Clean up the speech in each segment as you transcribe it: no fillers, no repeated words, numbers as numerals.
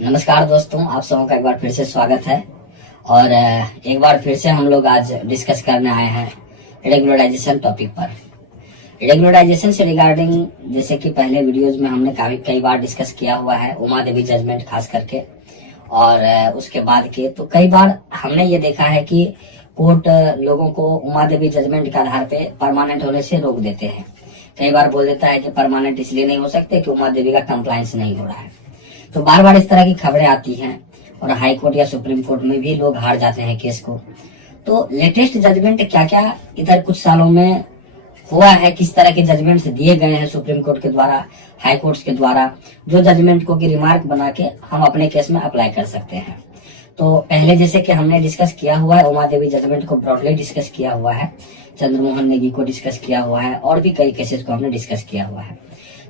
नमस्कार दोस्तों, आप सबों का एक बार फिर से स्वागत है। और एक बार फिर से हम लोग आज डिस्कस करने आए हैं रेगुलराइजेशन टॉपिक पर। रेगुलराइजेशन से रिगार्डिंग जैसे कि पहले वीडियोस में हमने कई बार डिस्कस किया हुआ है, उमा देवी जजमेंट खास करके, और उसके बाद के तो कई बार हमने ये देखा है कि कोर्ट लोगों को उमा देवी जजमेंट के आधार पे परमानेंट होने से रोक देते हैं। कई बार बोल देता है कि परमानेंट इसलिए नहीं हो सकते कि उमा देवी का कंप्लायंस नहीं हो रहा है। तो बार बार इस तरह की खबरें आती हैं और हाई कोर्ट या सुप्रीम कोर्ट में भी लोग हार जाते हैं केस को। तो लेटेस्ट जजमेंट क्या क्या इधर कुछ सालों में हुआ है, किस तरह के जजमेंट्स दिए गए हैं सुप्रीम कोर्ट के द्वारा, हाई कोर्ट्स के द्वारा, जो जजमेंट को की रिमार्क बना के हम अपने केस में अप्लाई कर सकते हैं। तो पहले जैसे कि हमने डिस्कस किया हुआ है, उमा देवी जजमेंट को ब्रॉडली डिस्कस किया हुआ है, चंद्रमोहन नेगी को डिस्कस किया हुआ है, और भी कई केसेस को हमने डिस्कस किया हुआ है।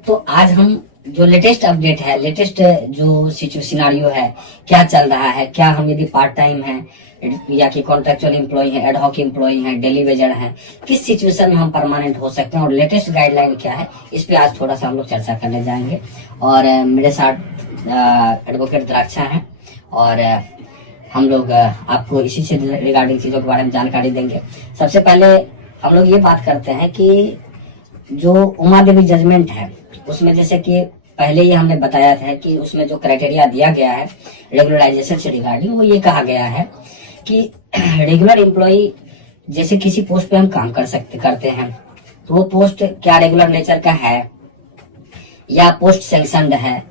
तो आज हम जो लेटेस्ट अपडेट है, लेटेस्ट जो सिनारियो है, क्या चल रहा है, क्या हम यदि पार्ट टाइम है या कि कॉन्ट्रेक्चुअल एम्प्लॉय है, एडहॉक एम्प्लॉय है, डेली वेजर है, किस सिचुएशन में हम परमानेंट हो सकते हैं और लेटेस्ट गाइडलाइन क्या है, इस पे आज थोड़ा सा हम लोग चर्चा करने जाएंगे। और मेरे साथ एडवोकेट द्राक्षा है और हम लोग आपको इसी से रिगार्डिंग चीजों के बारे में जानकारी देंगे। सबसे पहले हम लोग ये बात करते हैं कि जो उमा देवी जजमेंट है उसमें जैसे कि पहले ही हमने बताया था कि उसमें जो क्राइटेरिया दिया गया है रेगुलराइजेशन से रिगार्डिंग, वो ये कहा गया है कि रेगुलर एम्प्लॉय जैसे किसी पोस्ट पे हम काम करते हैं तो वो पोस्ट क्या रेगुलर नेचर का है या पोस्ट सैंक्शनड है,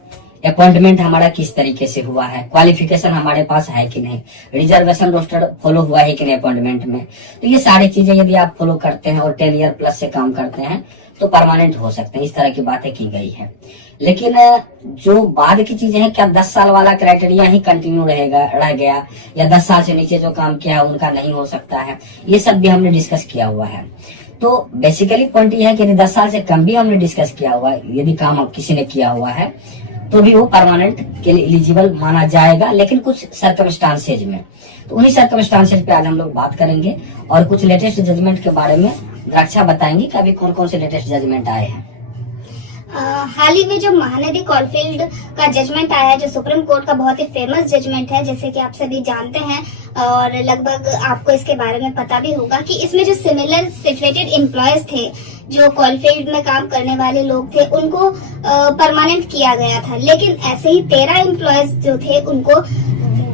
अपॉइंटमेंट हमारा किस तरीके से हुआ है, क्वालिफिकेशन हमारे पास है कि नहीं, रिजर्वेशन रोस्टर फॉलो हुआ है कि नहीं अपॉइंटमेंट में। तो ये सारी चीजें यदि आप फॉलो करते हैं और 10 ईयर प्लस से काम करते हैं तो परमानेंट हो सकते हैं, इस तरह की बातें की गई है। लेकिन जो बाद की चीजें हैं, क्या 10 साल वाला क्राइटेरिया ही कंटिन्यू रह गया या 10 साल से नीचे जो काम किया है उनका नहीं हो सकता है, ये सब भी हमने डिस्कस किया हुआ है। तो बेसिकली पॉइंट ये है कि यदि 10 साल से कम भी हमने डिस्कस किया हुआ है, यदि काम किसी ने किया हुआ है तो भी वो परमानेंट के लिए एलिजिबल माना जाएगा, लेकिन कुछ सर्कमस्टांसेज में। तो उन्हीं सर्कमस्टांसेज पे आज हम लोग बात करेंगे और कुछ लेटेस्ट जजमेंट के बारे में द्राक्षा बताएंगी कि अभी कौन कौन से लेटेस्ट जजमेंट आए हैं। हाल ही में जो महानदी कॉलफील्ड का जजमेंट आया है, जो सुप्रीम कोर्ट का बहुत ही फेमस जजमेंट है, जैसे कि आप सभी जानते हैं और लगभग आपको इसके बारे में पता भी होगा कि इसमें जो सिमिलर सिचुएटेड एम्प्लॉयज थे, जो कॉलफील्ड में काम करने वाले लोग थे, उनको परमानेंट किया गया था। लेकिन ऐसे ही 13 एम्प्लॉयज जो थे उनको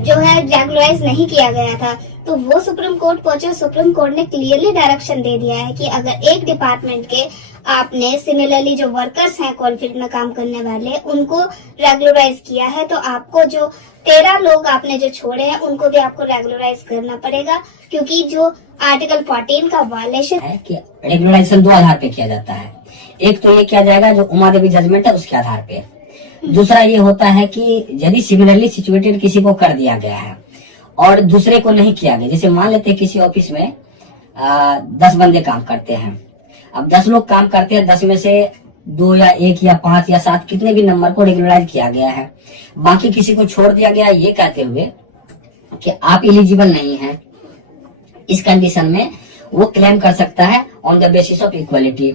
जो है रेगुलराइज नहीं किया गया था। तो वो सुप्रीम कोर्ट पहुंचे। सुप्रीम कोर्ट ने क्लियरली डायरेक्शन दे दिया है कि अगर एक डिपार्टमेंट के आपने सिमिलरली जो वर्कर्स हैं कॉलफील्ड में काम करने वाले, उनको रेगुलराइज किया है, तो आपको जो 13 लोग आपने जो छोड़े हैं उनको भी आपको रेगुलराइज करना पड़ेगा, क्योंकि जो आर्टिकल 14 का वायलेशन है कि रेगुलराइजेशन 2 आधार पे किया जाता है। एक तो ये किया जाएगा जो उमा देवी जजमेंट है उसके आधार पे, दूसरा ये होता है कि यदि सिमिलरली सिचुएटेड किसी को कर दिया गया है और दूसरे को नहीं किया गया। जैसे मान लेते हैं किसी ऑफिस में 10 बंदे काम करते हैं, अब 10 लोग काम करते हैं, 10 में से 2 या 1 या 5 या 7 कितने भी नंबर को रेगुलराइज किया गया है, बाकी किसी को छोड़ दिया गया ये कहते हुए कि आप एलिजिबल नहीं हैं। इस कंडीशन में वो क्लेम कर सकता है on the basis of equality.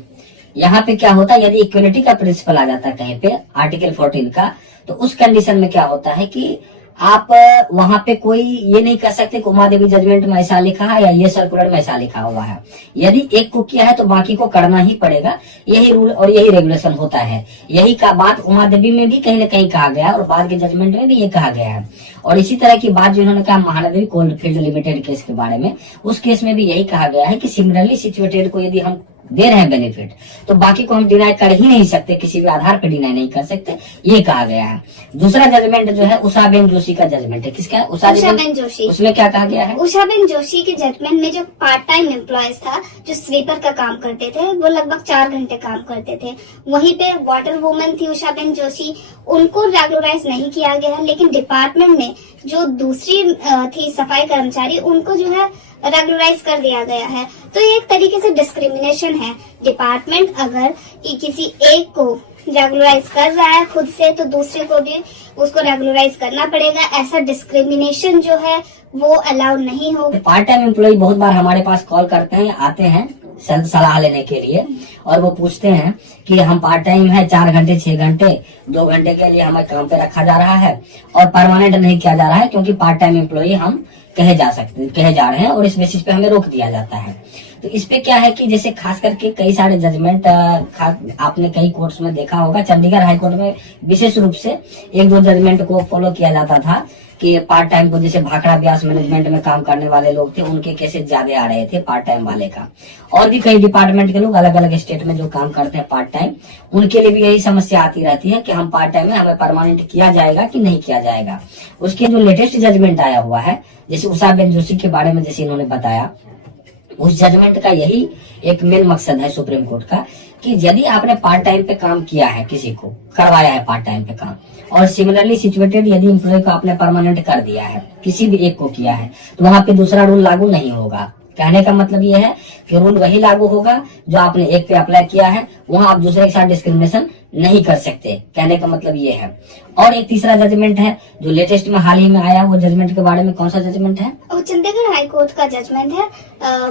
यहाँ पे क्या होता है, यदि इक्वलिटी का प्रिंसिपल आ जाता है कहीं पे आर्टिकल 14 का, तो उस कंडीशन में क्या होता है कि आप वहां पे कोई ये नहीं कर सकते कि उमा देवी जजमेंट में ऐसा लिखा है या ये सर्कुलर में ऐसा लिखा हुआ है। यदि एक को किया है तो बाकी को करना ही पड़ेगा, यही रूल और यही रेगुलेशन होता है। यही का बात उमा देवी में भी कहीं न कहीं कहा गया और बाद के जजमेंट में भी ये कहा गया है। और इसी तरह की बात जो इन्होंने कहा महानदी कोलफील्ड लिमिटेड केस के बारे में, उस केस में भी यही कहा गया है कि सिमिलरली सिचुएटेड को यदि हम दे रहे हैं बेनिफिट तो बाकी को हम डिनाई कर ही नहीं सकते, किसी भी आधार पर डिनाई नहीं कर सकते, ये कहा गया है। दूसरा जजमेंट जो है उषाबेन जोशी का जजमेंट है। किसका है? उषाबेन जोशी। उसमें क्या कहा गया है? उषाबेन जोशी के जजमेंट में जो पार्ट टाइम एम्प्लॉयज था, जो स्वीपर का काम करते थे, वो लगभग 4 घंटे काम करते थे। वहीं पे वाटर वुमन थी उषाबेन जोशी, उनको रेगुलराइज नहीं किया गया। लेकिन डिपार्टमेंट ने जो दूसरी थी सफाई कर्मचारी, उनको जो है रेगुलराइज कर दिया गया है। तो ये एक तरीके से डिस्क्रिमिनेशन है। डिपार्टमेंट अगर किसी एक को रेगुलराइज कर रहा है खुद से, तो दूसरे को भी उसको रेगुलराइज करना पड़ेगा। ऐसा डिस्क्रिमिनेशन जो है वो अलाउ नहीं होगा। पार्ट टाइम एम्प्लॉय बहुत बार हमारे पास कॉल करते हैं, आते हैं सलाह लेने के लिए, और वो पूछते हैं कि हम पार्ट टाइम है 4 घंटे 6 घंटे 2 घंटे के लिए हमें काम पे रखा जा रहा है और परमानेंट नहीं किया जा रहा है, क्योंकि पार्ट टाइम एम्प्लॉय हम कहे जा रहे हैं और इस बेसिस पे हमें रोक दिया जाता है। तो इस पे क्या है कि जैसे खास करके कई सारे जजमेंट आपने कई कोर्ट्स में देखा होगा, चंडीगढ़ हाई कोर्ट में विशेष रूप से 1-2 जजमेंट को फॉलो किया जाता था कि पार्ट टाइम को, जैसे भाखड़ा ब्यास मैनेजमेंट में काम करने वाले लोग थे उनके केसेस ज्यादा आ रहे थे पार्ट टाइम वाले का, और भी कई डिपार्टमेंट के लोग अलग अलग स्टेट में जो काम करते हैं पार्ट टाइम, उनके लिए भी यही समस्या आती रहती है कि हम पार्ट टाइम में हमें परमानेंट किया जाएगा कि नहीं किया जाएगा। उसके जो लेटेस्ट जजमेंट आया हुआ है, जैसे उषाबेन जोशी के बारे में जैसे इन्होंने बताया, उस जजमेंट का यही एक मेन मकसद है सुप्रीम कोर्ट का कि यदि आपने पार्ट टाइम पे काम किया है, किसी को करवाया है पार्ट टाइम पे काम, और सिमिलरली सिचुएटेड यदि एम्प्लॉय को आपने परमानेंट कर दिया है, किसी भी एक को किया है, तो वहां पे दूसरा रूल लागू नहीं होगा। कहने का मतलब ये है कि रूल वही लागू होगा जो आपने एक पे अप्लाई किया है, वहां आप दूसरे के साथ डिस्क्रिमिनेशन नहीं कर सकते। कहने का मतलब ये है। और एक तीसरा जजमेंट है जो लेटेस्ट में हाल ही में आया, वो जजमेंट के बारे में कौन सा जजमेंट है? और चंडीगढ़ हाई कोर्ट का जजमेंट है,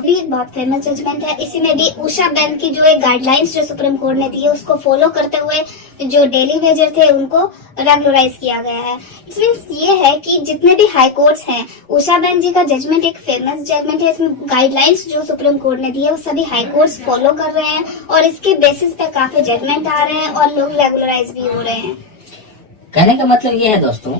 भी एक बहुत फेमस जजमेंट है। इसी में भी उषाबेन की जो एक गाइडलाइंस जो सुप्रीम कोर्ट ने दी है उसको फॉलो करते हुए जो डेली वेजर थे उनको रेगुलराइज किया गया है। इट मीन्स ये है कि जितने भी हाई कोर्ट्स हैं, उषाबेन जी का जजमेंट एक फेमस जजमेंट है। इसमें गाइडलाइंस जो सुप्रीम कोर्ट ने दी है वो सभी हाई कोर्ट्स फॉलो कर रहे हैं और इसके बेसिस पे काफी जजमेंट आ रहे हैं और लोग रेगुलराइज भी हो रहे हैं। कहने का मतलब ये है दोस्तों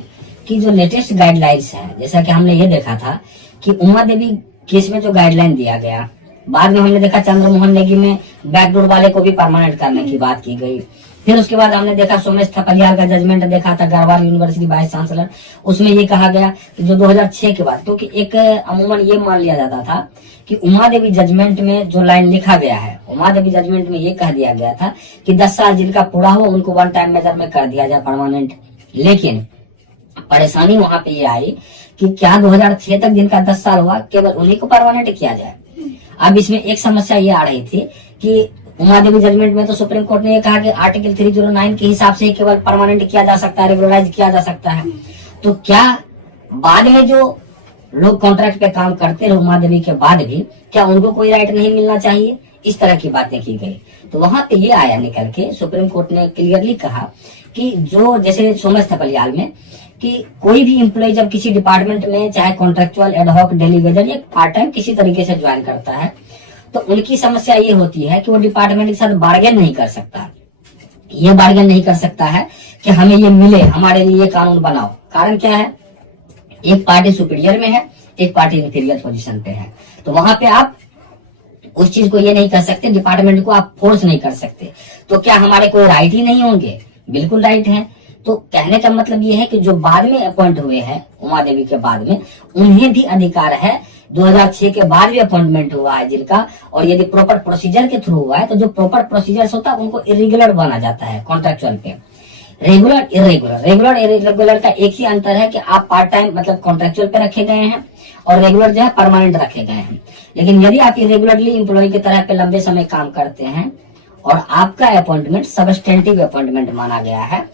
कि जो लेटेस्ट गाइडलाइंस है, जैसा कि हमने ये देखा था कि उमा देवी केस में जो गाइडलाइन दिया गया, बाद में हमने देखा चंद्रमोहन नेगी में बैकडोर वाले को भी परमानेंट करने की बात की गई। फिर उसके बाद हमने देखा सोमेश थपलियाल का जजमेंट देखा था, गढ़वाल यूनिवर्सिटी वाइस चांसलर, उसमें ये कहा गया कि जो 2006 के बाद, क्योंकि एक अमूमन ये मान लिया जाता था कि उमा देवी जजमेंट में जो लाइन लिखा गया है, उमा देवी जजमेंट में ये कह दिया गया था कि 10 साल जिनका पूरा हो उनको 1 टाइम मेजर में कर दिया जाए परमानेंट। लेकिन परेशानी वहां पे ये आई कि क्या 2006 तक जिनका 10 साल हुआ केवल उन्हीं को परमानेंट किया जाए। अब इसमें एक समस्या ये आ रही थी कि उमा देवी जजमेंट में तो सुप्रीम कोर्ट ने ये कहा कि आर्टिकल 309 के हिसाब से केवल परमानेंट किया जा सकता है, रेगुलराइज किया जा सकता है। तो क्या बाद में जो लोग कॉन्ट्रैक्ट पे काम करते रहे उमा देवी के बाद भी, क्या उनको कोई राइट नहीं मिलना चाहिए? इस तरह की बातें की गई। तो वहां पे ये आया निकल के, सुप्रीम कोर्ट ने क्लियरली कहा कि जो जैसे सोमेश थपलियाल में कि कोई भी एम्प्लॉय जब किसी डिपार्टमेंट में चाहे कॉन्ट्रेक्चुअल, एडहॉक, डेली वेजर या पार्ट टाइम किसी तरीके से ज्वाइन करता है, तो उनकी समस्या ये होती है कि वो डिपार्टमेंट के साथ बार्गेन नहीं कर सकता। ये बार्गेन नहीं कर सकता है कि हमें ये मिले, हमारे लिए ये कानून बनाओ। कारण क्या है? एक पार्टी सुपीरियर में है, एक पार्टी इंफीरियर पोजीशन पे है। तो वहां पे आप उस चीज को ये नहीं कर सकते, डिपार्टमेंट को आप फोर्स नहीं कर सकते। तो क्या हमारे कोई राइट ही नहीं होंगे? बिल्कुल राइट है। तो कहने का मतलब ये है कि जो बाद में अपॉइंट हुए हैं उमा देवी के बाद में, उन्हें भी अधिकार है। 2006 के बाद भी अपॉइंटमेंट हुआ है जिनका, और यदि प्रॉपर प्रोसीजर के थ्रू हुआ है तो जो प्रॉपर प्रोसीजर होता है उनको इरेगुलर माना जाता है कॉन्ट्रेक्चुअल पे। रेगुलर, इरेगुलर का एक ही अंतर है कि आप पार्ट टाइम मतलब कॉन्ट्रेक्चुअल पे रखे गए हैं और रेगुलर जो है परमानेंट रखे गए हैं। लेकिन यदि आप इरेगुलरली एम्प्लॉय की तरह पे लंबे समय काम करते हैं और आपका अपॉइंटमेंट सबस्टेंटिव अपॉइंटमेंट माना गया है,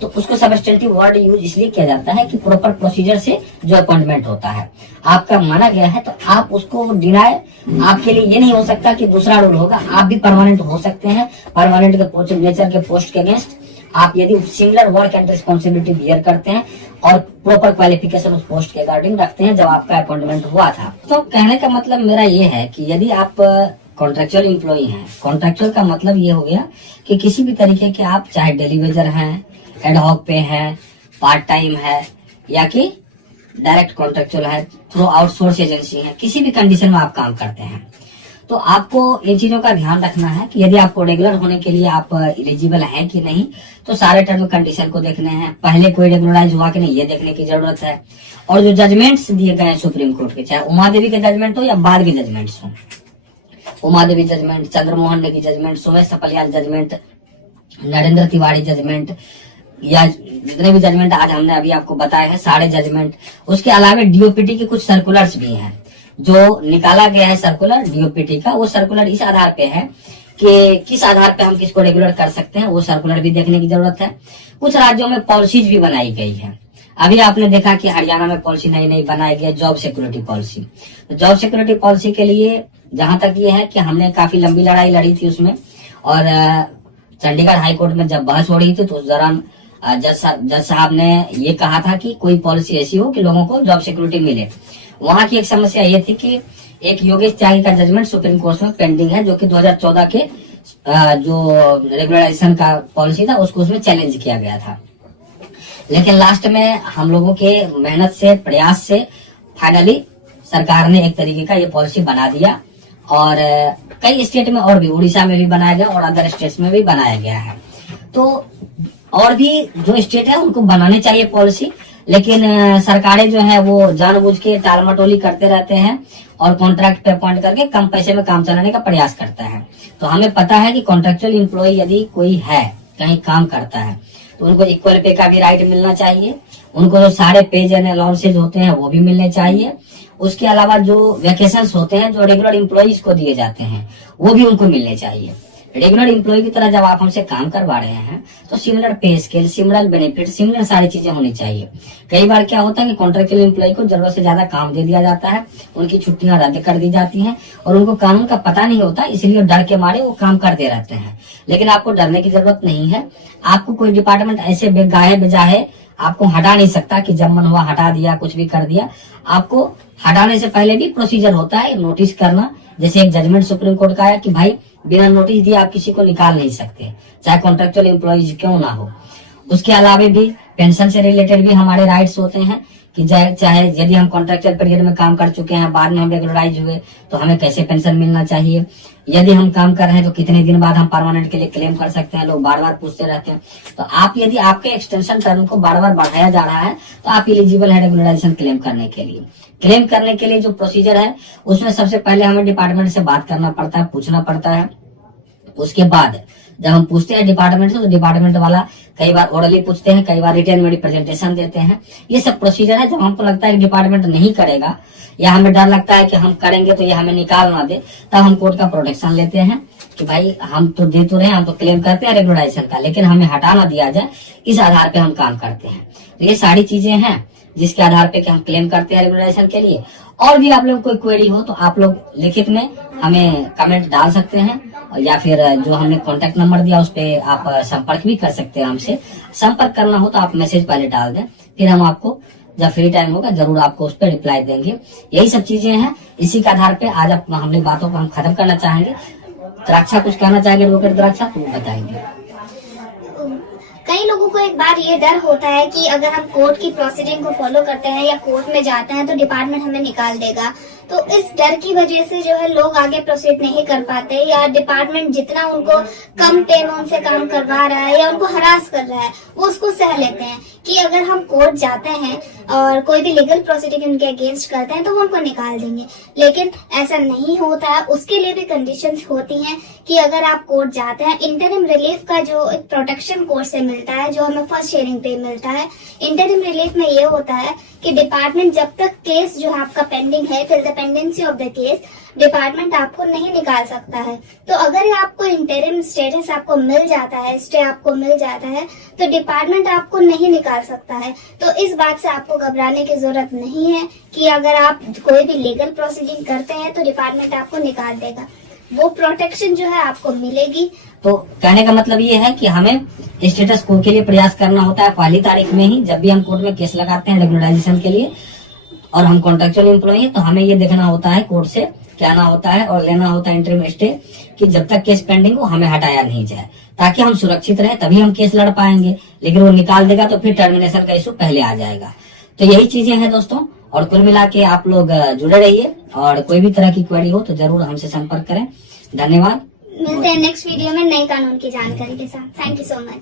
तो उसको सबस्टेंटिव वर्ड यूज इसलिए किया जाता है कि प्रॉपर प्रोसीजर से जो अपॉइंटमेंट होता है आपका माना गया है, तो आप उसको डिनाय, आपके लिए ये नहीं हो सकता कि दूसरा रूल होगा, आप भी परमानेंट हो सकते हैं। परमानेंट के नेचर के पोस्ट के अगेंस्ट आप यदि similar work and responsibility bear करते हैं और प्रॉपर क्वालिफिकेशन उस पोस्ट के अकॉर्डिंग रखते हैं जब आपका अपॉइंटमेंट हुआ था। तो कहने का मतलब मेरा ये है कि यदि आप कॉन्ट्रेक्चुअल एम्प्लॉई हैं, कॉन्ट्रेक्चुअल का मतलब ये हो गया कि किसी भी तरीके के आप चाहे डेली वेजर हैं, एडहॉक पे है, पार्ट टाइम है, या कि डायरेक्ट कॉन्ट्रेक्चुअल है, थ्रू आउटसोर्स एजेंसी है, किसी भी कंडीशन में आप काम करते हैं, तो आपको इन चीजों का ध्यान रखना है कि यदि आपको रेगुलर होने के लिए आप एलिजिबल हैं कि नहीं, तो सारे टर्म कंडीशन को देखने हैं। पहले कोई रेगुलराइज हुआ कि नहीं, ये देखने की जरूरत है। और जो जजमेंट्स दिए गए हैं सुप्रीम कोर्ट के, चाहे उमा देवी के जजमेंट हो या बाद के जजमेंट्स हो, Uma Devi judgment, Chandramohan Negi judgment, Somesh Thapliyal judgment, Narendra Tiwari judgment, या जितने भी जजमेंट आज हमने अभी आपको बताए हैं सारे जजमेंट, उसके अलावा डीओपीटी के कुछ सर्कुलर्स भी हैं जो निकाला गया है सर्कुलर डीओपीटी का। वो सर्कुलर इस आधार पे है कि किस आधार पे हम किसको रेगुलर कर सकते हैं, वो सर्कुलर भी देखने की जरूरत है। कुछ राज्यों में पॉलिसीज भी बनाई गई है अभी आपने देखा कि हरियाणा में पॉलिसी नई नई बनाई गई जॉब सिक्योरिटी पॉलिसी। तो जॉब सिक्योरिटी पॉलिसी के लिए जहां तक ये है कि हमने काफी लंबी लड़ाई लड़ी थी उसमें, और चंडीगढ़ हाईकोर्ट में जब बहस हो रही थी तो उस दौरान जज साहब ने ये कहा था कि कोई पॉलिसी ऐसी हो कि लोगों को जॉब सिक्योरिटी मिले। वहां की एक समस्या ये थी कि एक योगेश त्यागी का जजमेंट सुप्रीम कोर्ट में पेंडिंग है, जो कि 2014 के जो रेगुलराइजेशन का पॉलिसी था उसको उसमें चैलेंज किया गया था। लेकिन लास्ट में हम लोगों के मेहनत से, प्रयास से फाइनली सरकार ने एक तरीके का ये पॉलिसी बना दिया, और कई स्टेट में और भी, उड़ीसा में भी बनाया गया और अदर स्टेट्स में भी बनाया गया है। तो और भी जो स्टेट है उनको बनाने चाहिए पॉलिसी, लेकिन सरकारें जो है वो जानबूझ के टाल मटोली करते रहते हैं और कॉन्ट्रैक्ट पे अपॉइंट करके कम पैसे में काम चलाने का प्रयास करता है। तो हमें पता है कि कॉन्ट्रेक्चुअल एम्प्लॉय यदि कोई है, कहीं काम करता है, तो उनको इक्वल पे का भी राइट मिलना चाहिए। उनको जो सारे पेज एंड अलाउंसेज होते हैं वो भी मिलने चाहिए। उसके अलावा जो वैकेशंस होते हैं जो रेगुलर एम्प्लॉइज को दिए जाते हैं वो भी उनको मिलने चाहिए। रेगुलर एम्प्लॉय की तरह जब आप हमसे काम करवा रहे हैं तो सिमिलर पे स्केल, सिमिलर बेनिफिट, सिमिलर सारी चीजें होनी चाहिए। कई बार क्या होता है कि कॉन्ट्रेक्चुअल एम्प्लॉय को जरूरत से ज्यादा काम दे दिया जाता है, उनकी छुट्टियां रद्द कर दी जाती हैं और उनको कानून का पता नहीं होता, इसलिए डर के मारे वो काम करते रहते हैं। लेकिन आपको डरने की जरूरत नहीं है। आपको कोई डिपार्टमेंट ऐसे बेगाहे बेजाहे आपको हटा नहीं सकता कि जब मन हुआ हटा दिया, कुछ भी कर दिया। आपको हटाने से पहले भी प्रोसीजर होता है, नोटिस करना। जैसे एक जजमेंट सुप्रीम कोर्ट का आया कि भाई बिना नोटिस दिए आप किसी को निकाल नहीं सकते, चाहे कॉन्ट्रेक्चुअल एम्प्लॉइज क्यों ना हो। उसके अलावा भी पेंशन से रिलेटेड भी हमारे राइट्स होते हैं कि चाहे यदि हम कॉन्ट्रेक्चुअल पीरियड में काम कर चुके हैं, बाद में हम रेगुलराइज हुए, तो हमें कैसे पेंशन मिलना चाहिए। यदि हम काम कर रहे हैं तो कितने दिन बाद हम परमानेंट के लिए क्लेम कर सकते हैं, लोग बार बार पूछते रहते हैं। तो आप यदि आपके एक्सटेंशन टर्म को बार बार बढ़ाया जा रहा है तो आप एलिजिबल है रेगुलराइजेशन क्लेम करने के लिए। क्लेम करने के लिए जो प्रोसीजर है उसमें सबसे पहले हमें डिपार्टमेंट से बात करना पड़ता है, पूछना पड़ता है। उसके बाद जब हम पूछते हैं डिपार्टमेंट से तो डिपार्टमेंट वाला कई बार ओरली पूछते हैं, कई बार रिटर्न में रिप्रेजेंटेशन देते हैं। ये सब प्रोसीजर है। जब हमको लगता है कि डिपार्टमेंट नहीं करेगा या हमें डर लगता है कि हम करेंगे तो ये हमें निकाल ना दे, तब हम कोर्ट का प्रोटेक्शन लेते हैं कि भाई हम तो दे तो रहे हैं, हम तो क्लेम करते हैं रेगुलराइजेशन का, लेकिन हमें हटा ना दिया जाए, इस आधार पे हम काम करते हैं। तो ये सारी चीजें हैं जिसके आधार पे कि हम क्लेम करते हैं रेगुलराइजेशन के लिए। और भी आप लोग कोई क्वेरी हो तो आप लोग लिखित में हमें कमेंट डाल सकते हैं, या फिर जो हमने कांटेक्ट नंबर दिया उस पे आप संपर्क भी कर सकते हैं हमसे। संपर्क करना हो तो आप मैसेज पहले डाल दें, फिर हम आपको जब फ्री टाइम होगा जरूर आपको उस पर रिप्लाई देंगे। यही सब चीजें हैं। इसी के आधार पे आज हमने बातों को हम खत्म करना चाहेंगे। द्राक्षा कुछ कहना चाहेंगे एडवोकेट द्राक्षा, तो बताएंगे। कई लोगों को एक बार ये डर होता है कि अगर हम कोर्ट की प्रोसीडिंग को फॉलो करते हैं या कोर्ट में जाते हैं तो डिपार्टमेंट हमें निकाल देगा। तो इस डर की वजह से जो है लोग आगे प्रोसीड नहीं कर पाते, या डिपार्टमेंट जितना उनको कम पे में उनसे काम करवा रहा है या उनको हरास कर रहा है वो उसको सह लेते हैं कि अगर हम कोर्ट जाते हैं और कोई भी लीगल प्रोसीडिंग उनके अगेंस्ट करते हैं तो वो उनको निकाल देंगे। लेकिन ऐसा नहीं होता है। उसके लिए भी कंडीशंस होती हैं कि अगर आप कोर्ट जाते हैं, इंटरिम रिलीफ का जो एक प्रोटेक्शन कोर्ट से मिलता है, जो हमें फर्स्ट शेयरिंग पे मिलता है। इंटरिम रिलीफ में ये होता है कि डिपार्टमेंट जब तक केस जो है आपका पेंडिंग है, till the pendency of the case, department आपको नहीं निकाल सकता है। तो अगर आपको इंटरिम स्टेटस आपको मिल जाता है, स्टे आपको मिल जाता है, तो डिपार्टमेंट आपको नहीं निकाल सकता है। तो इस बात से आपको घबराने की जरूरत नहीं है कि अगर आप कोई भी लीगल प्रोसीडिंग करते हैं तो डिपार्टमेंट आपको निकाल देगा। वो प्रोटेक्शन जो है आपको मिलेगी। तो कहने का मतलब ये है कि हमें स्टेटस को के लिए प्रयास करना होता है पहली तारीख में ही। जब भी हम कोर्ट में केस लगाते हैं रेगुलराइजेशन के लिए और हम कॉन्ट्रेक्चुअल एम्प्लॉय हैं, तो हमें ये देखना होता है कोर्ट से क्या ना होता है और लेना होता है इंटरिम स्टे कि जब तक केस पेंडिंग हो हमें हटाया नहीं जाए, ताकि हम सुरक्षित रहे, तभी हम केस लड़ पाएंगे। लेकिन वो निकाल देगा तो फिर टर्मिनेशन का इशू पहले आ जाएगा। तो यही चीजें हैं दोस्तों। और कुल मिला के आप लोग जुड़े रहिए और कोई भी तरह की क्वेरी हो तो जरूर हमसे संपर्क करें। धन्यवाद। मिलते हैं नेक्स्ट वीडियो में नए कानून की जानकारी के साथ। Thank you so much.